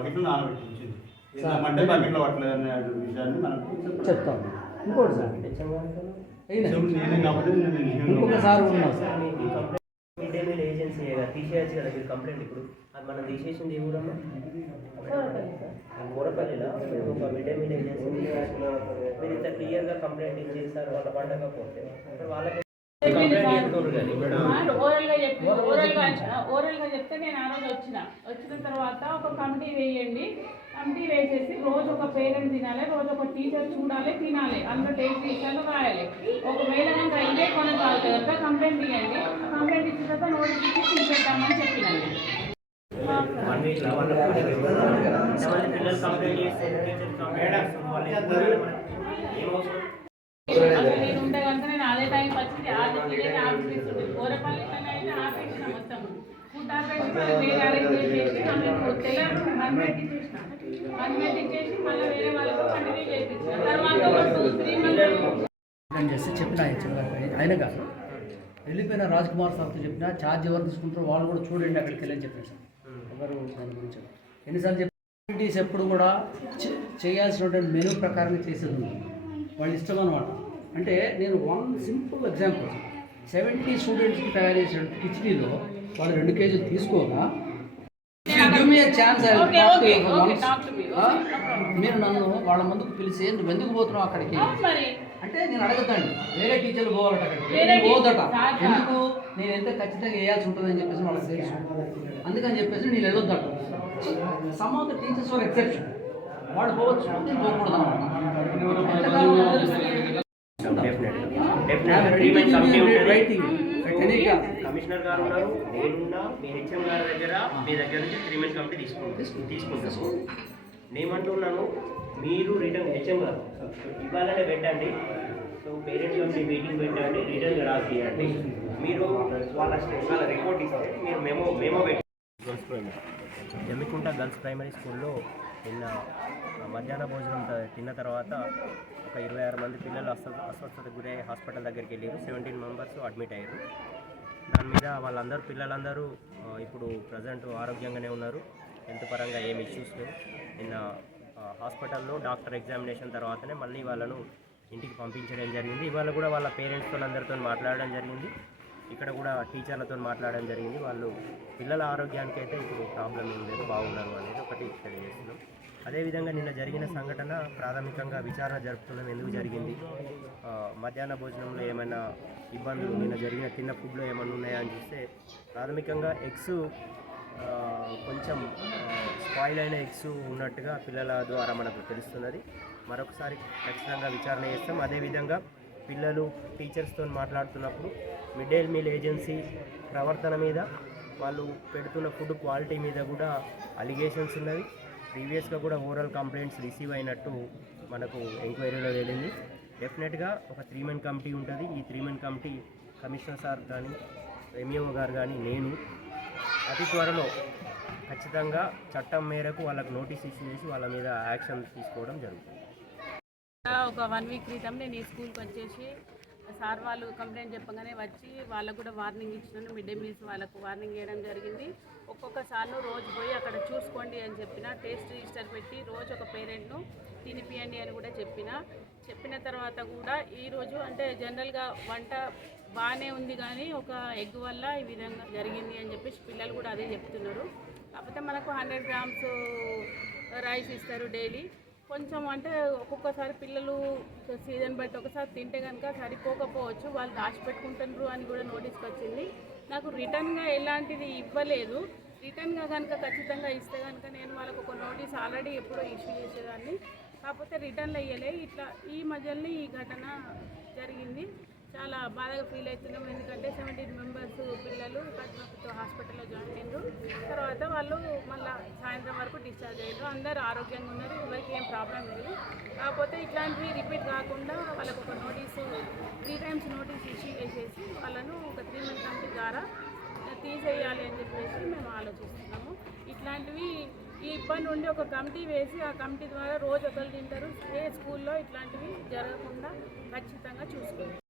బకెట్లో నానబెట్టి ఉంచింది. అంటే బకెట్లో పట్టలేదు అనే విషయాన్ని మనకు చెప్తాను. ఇంకోటి సార్ నేనే కాబట్టి ఇంకొకసారి ఉన్నాం sir. Mid day meal agency తీసేయచ్చు కదా మీరు కంప్లైంట్. ఇప్పుడు అది మనం తీసేసింది ఏ ఊరమ్మా? కూరపల్లిలో ఒక మిడ్ డే మీల్ ఏజెన్సీ మీరు ఇంత క్లియర్గా కంప్లైంట్ ఇచ్చేసారు వాళ్ళ పండగ పోతే వాళ్ళకి ఓరల్గా చెప్తే నేను ఆ రోజు వచ్చిన తర్వాత ఒక కమిటీ వేయండి. కమిటీ వేసేసి రోజు ఒక పేరెంట్ తినాలి, రోజు ఒక టీచర్ చూడాలి, తినాలి, అందులో టేస్ట్ విషయాలు రాయాలి. ఒకవేళ కనుక ఇదే కొనసాగుతుంది కనుక కంప్లైంట్ ఇవ్వండి. కంప్లైంట్ ఇచ్చిన తర్వాత నోటీస్ ఇచ్చి తీసేద్దామని చెప్పినాను. నేను ఉంటే కనుక నేను అదే టైం వచ్చి ఆఫీస్ కోరపల్లిలోనే అయితే ఆపేసిన మొత్తం ఫుడ్ ఆపేసి వేరే అరేంజ్ చేసి అన్మెటిక్ చేసి మళ్ళీ వేరే వాళ్ళకు కంటిన్యూ చేయించిన తర్వాత ఒక 2-3 మంత్స్ చేస్తే చెప్పిన ఆయన కాదు వెళ్ళిపోయిన రాజ్ కుమార్ సార్తో చెప్పిన ఛార్జ్ ఎవరు తీసుకుంటారో వాళ్ళు కూడా చూడండి అక్కడికి వెళ్ళని చెప్పాను సార్. ఎవరు దాని గురించి ఎన్నిసార్లు చెప్పి ఎప్పుడు కూడా చేయాల్సినటువంటి మెనూ ప్రకారంగా చేసేది ఉంది. వాళ్ళు ఇష్టం అనమాట. అంటే నేను వన్ సింపుల్ ఎగ్జాంపుల్ 70 స్టూడెంట్స్కి తయారు చేసిన కిచడీలో వాళ్ళు 2 కేజీలు తీసుకోగా ఛాన్స్ మీరు నన్ను వాళ్ళ ముందుకు పిలిచి నువ్వు ఎందుకు పోతున్నావు అక్కడికి అంటే నేను అడగద్దండి. వేరే టీచర్లు పోవాలట అక్కడికి పోదట. ఎందుకు నేను ఎంత ఖచ్చితంగా వేయాల్సి ఉంటుందని చెప్పేసి వాళ్ళకి తెలుసు. అందుకని చెప్పేసి నేను వెళ్ళొద్దట. Some of the teachers for exception వాడు పోవచ్చు, నేను పోకూడదు అనమాట. కమిషనర్ గారు ఉన్నారు, నేనున్నా, మీ హెచ్ఎం గారి దగ్గర మీ దగ్గర నుంచి 3 మంత్ కమిటీ తీసుకుంటాను. నేనేమంటున్నాను, మీరు రిటర్న్ హెచ్ఎం గారు ఇవాళనే పెట్టండి. సో పేరెంట్స్ కమిటీ మీటింగ్ పెట్టండి, రిటర్న్ రాసియండి. మీరు వాళ్ళ రిపోర్ట్ ఇస్తే మీరు మేమో పెట్టి జమ్మికుంట గర్ల్స్ ప్రైమరీ స్కూల్లో నిన్న మధ్యాహ్న భోజనం తిన్న తర్వాత ఒక 26 మంది పిల్లలు అస్వస్థతకు గురై హాస్పిటల్ దగ్గరికి వెళ్ళారు. 17 మెంబర్స్ అడ్మిట్ అయ్యారు. దాని మీద పిల్లలందరూ ఇప్పుడు ప్రజెంట్ ఆరోగ్యంగానే ఉన్నారు. హెల్త్ పరంగా ఏమి ఇష్యూస్ లేవు. నిన్న హాస్పిటల్లో డాక్టర్ ఎగ్జామినేషన్ తర్వాతనే మళ్ళీ వాళ్ళను ఇంటికి పంపించడం జరిగింది. ఇవాళ కూడా వాళ్ళ పేరెంట్స్తో అందరితో మాట్లాడడం జరిగింది. ఇక్కడ కూడా టీచర్లతో మాట్లాడడం జరిగింది. వాళ్ళు పిల్లల ఆరోగ్యానికి అయితే ఇప్పుడు ప్రాబ్లం ఏం లేదు, బాగున్నారు అనేది ఒకటి తెలియజేస్తున్నాం. అదేవిధంగా నిన్న జరిగిన సంఘటన ప్రాథమికంగా విచారణ జరుపుతున్నాం. ఎందుకు జరిగింది, మధ్యాహ్న భోజనంలో ఏమైనా ఇబ్బందులు, నిన్న జరిగిన తిన్న ఫుడ్లో ఏమైనా ఉన్నాయా అని చూస్తే ప్రాథమికంగా ఎగ్స్ కొంచెం స్పాయిల్ అయిన ఎగ్స్ ఉన్నట్టుగా పిల్లల ద్వారా మనకు తెలుస్తున్నది. మరొకసారి ఖచ్చితంగా విచారణ చేస్తాం. అదేవిధంగా పిల్లలు టీచర్స్తో మాట్లాడుతున్నప్పుడు మిడ్ డే మీల్ ఏజెన్సీ ప్రవర్తన మీద, వాళ్ళు పెడుతున్న ఫుడ్ క్వాలిటీ మీద కూడా అలిగేషన్స్ ఉన్నవి. ప్రీవియస్గా కూడా ఓరల్ కంప్లైంట్స్ రిసీవ్ అయినట్టు మనకు ఎంక్వైరీలో తేలింది. డెఫినెట్గా ఒక 3 మంత్ కమిటీ ఉంటుంది. ఈ 3 మంత్ కమిటీ కమిషనర్ సార్ కానీ ఎంఈఓ గారు కానీ నేను అతి త్వరలో ఖచ్చితంగా చట్టం మేరకు వాళ్ళకు నోటీస్ ఇష్యూ చేసి వాళ్ళ మీద యాక్షన్ తీసుకోవడం జరుగుతుంది. ఒక 1 వీక్ క్రితం నేను ఈ స్కూల్కి వచ్చేసి సార్ వాళ్ళు కంప్లైంట్ చెప్పగానే వచ్చి వాళ్ళకు కూడా వార్నింగ్ ఇచ్చినాను. మిడ్ డే మీల్స్ వాళ్ళకు వార్నింగ్ చేయడం జరిగింది. ఒక్కొక్కసారి రోజు పోయి అక్కడ చూసుకోండి అని చెప్పిన, టేస్ట్ రిజిస్టర్ పెట్టి రోజు ఒక పేరెంట్ను తినిపియండి అని కూడా చెప్పిన తర్వాత కూడా ఈరోజు అంటే జనరల్గా వంట బాగానే ఉంది కానీ ఒక ఎగ్ వల్ల ఈ విధంగా జరిగింది అని చెప్పేసి పిల్లలు కూడా అదే చెప్తున్నారు. కాకపోతే మనకు 100 grams రైస్ ఇస్తారు డైలీ. కొంచెం అంటే ఒక్కొక్కసారి పిల్లలు సీజన్ బట్టి ఒకసారి తింటే కనుక సరిపోకపోవచ్చు, వాళ్ళు దాచిపెట్టుకుంటున్నారు అని కూడా నోటీస్కి వచ్చింది. నాకు రిటర్న్గా ఎలాంటిది ఇవ్వలేదు. రిటర్న్గా కనుక ఖచ్చితంగా ఇస్తే కనుక నేను వాళ్ళకు ఒక నోటీస్ ఆల్రెడీ ఎప్పుడో ఇష్యూ చేసేదాన్ని. కాకపోతే రిటర్న్లో ఇవ్వలే. ఇట్లా ఈ మధ్యలో ఈ ఘటన జరిగింది. చాలా బాధగా ఫీల్ అవుతున్నాం. ఎందుకంటే 17 మెంబర్స్ పిల్లలు కడుపుతో హాస్పిటల్లో జాయిన్ అయ్యారు. తర్వాత వాళ్ళు మళ్ళీ సాయంత్రం వరకు డిశ్చార్జ్ అయ్యారు. అందరూ ఆరోగ్యంగా ఉన్నారు, ఎవరికి ఏం ప్రాబ్లం లేదు. కాకపోతే ఇట్లాంటివి రిపీట్ కాకుండా వాళ్ళకు ఒక నోటీసు 3 times నోటీస్ ఇష్యూ చేసేసి వాళ్ళను ఒక 3 మంత్ కమిటీ ద్వారా తీసేయాలి అని చెప్పేసి మేము ఆలోచిస్తున్నాము. ఇట్లాంటివి ఈ ఇబ్బంది ఉండి ఒక కమిటీ వేసి ఆ కమిటీ ద్వారా రోజు ఒకరు తింటారు. ఏ స్కూల్లో ఇట్లాంటివి జరగకుండా